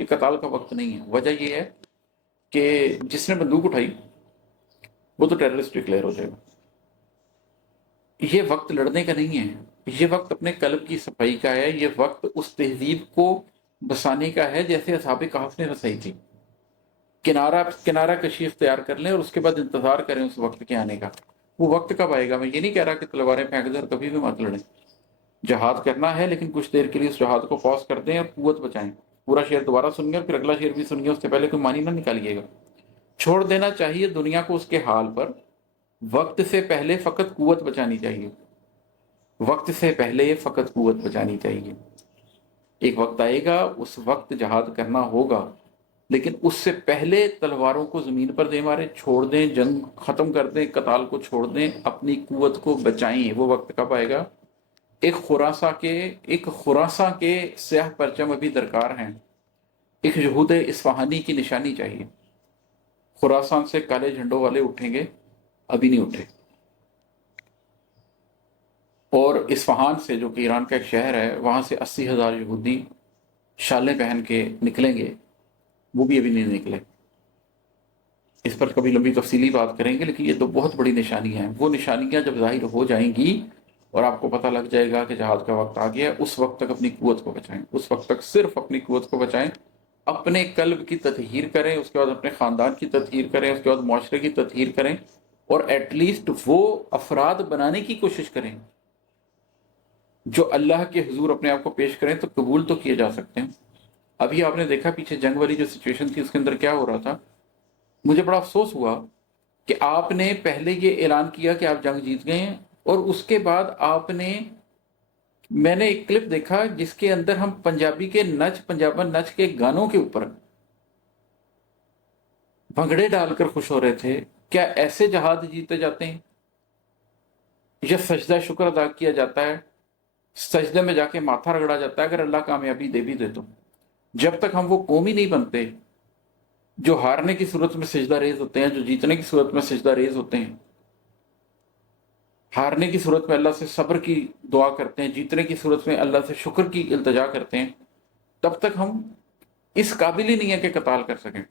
یہ قتال کا وقت نہیں ہے۔ وجہ یہ ہے کہ جس نے بندوق اٹھائی وہ تو ٹیررسٹ ڈکلیئر ہو جائے گا۔ یہ وقت لڑنے کا نہیں ہے، یہ وقت اپنے قلب کی صفائی کا ہے، یہ وقت اس تہذیب کو بسانے کا ہے جیسے اصحاب کہف نے بسائی تھی۔ کنارہ کشی اختیار کر لیں اور اس کے بعد انتظار کریں اس وقت کے آنے کا۔ وہ وقت کب آئے گا؟ میں یہ نہیں کہہ رہا کہ تلواریں پھینک دیں اور کبھی بھی مت لڑیں، جہاد کرنا ہے لیکن کچھ دیر کے لیے اس جہاد کو پاس کر دیں اور قوت بچائیں۔ پورا شعر دوبارہ سنیے اور پھر اگلا شعر بھی سنیے، اس سے پہلے کوئی معنی نہ نکالیے گا۔ چھوڑ دینا چاہیے دنیا کو اس کے حال پر، وقت سے پہلے فقط قوت بچانی چاہیے، وقت سے پہلے فقط قوت بچانی چاہیے۔ ایک وقت آئے گا، اس وقت جہاد کرنا ہوگا، لیکن اس سے پہلے تلواروں کو زمین پر دے مارے، چھوڑ دیں، جنگ ختم کر دیں، قتال کو چھوڑ دیں، اپنی قوت کو بچائیں۔ وہ وقت کب آئے گا؟ ایک خراساں کے سیاہ پرچم ابھی درکار ہیں، ایک یہود اصفہانی کی نشانی چاہیے۔ خراسان سے کالے جھنڈوں والے اٹھیں گے، ابھی نہیں اٹھے۔ اور اصفہان سے، جو کہ ایران کا ایک شہر ہے، وہاں سے 80,000 یہودی شالیں پہن کے نکلیں گے، وہ بھی ابھی نہیں نکلے۔ اس پر کبھی لمبی تفصیلی بات کریں گے، لیکن یہ دو بہت بڑی نشانیاں ہیں۔ وہ نشانیاں جب ظاہر ہو جائیں گی اور آپ کو پتہ لگ جائے گا کہ جہاد کا وقت آ گیا، اس وقت تک اپنی قوت کو بچائیں، اس وقت تک صرف اپنی قوت کو بچائیں، اپنے قلب کی تطہیر کریں، اس کے بعد اپنے خاندان کی تطہیر کریں، اس کے بعد معاشرے کی تطہیر کریں، اور ایٹ لیسٹ وہ افراد بنانے کی کوشش کریں جو اللہ کے حضور اپنے آپ کو پیش کریں تو قبول تو کیے جا سکتے ہیں۔ ابھی آپ نے دیکھا پیچھے جنگ والی جو سچویشن تھی، اس کے اندر کیا ہو رہا تھا؟ مجھے بڑا افسوس ہوا کہ آپ نے پہلے یہ اعلان کیا کہ آپ جنگ جیت گئے ہیں، اور اس کے بعد میں نے ایک کلپ دیکھا جس کے اندر ہم پنجابی کے پنجابن نچ کے گانوں کے اوپر بھنگڑے ڈال کر خوش ہو رہے تھے۔ کیا ایسے جہاد جیتے جاتے ہیں؟ یا سجدہ شکر ادا کیا جاتا ہے، سجدے میں جا کے ماتھا رگڑا جاتا ہے اگر اللہ کامیابی دے بھی دے تو؟ جب تک ہم وہ قوم ہی نہیں بنتے جو ہارنے کی صورت میں سجدہ ریز ہوتے ہیں، جو جیتنے کی صورت میں سجدہ ریز ہوتے ہیں، ہارنے کی صورت میں اللہ سے صبر کی دعا کرتے ہیں، جیتنے کی صورت میں اللہ سے شکر کی التجا کرتے ہیں، تب تک ہم اس قابل ہی نہیں ہے کہ قتال کر سکیں۔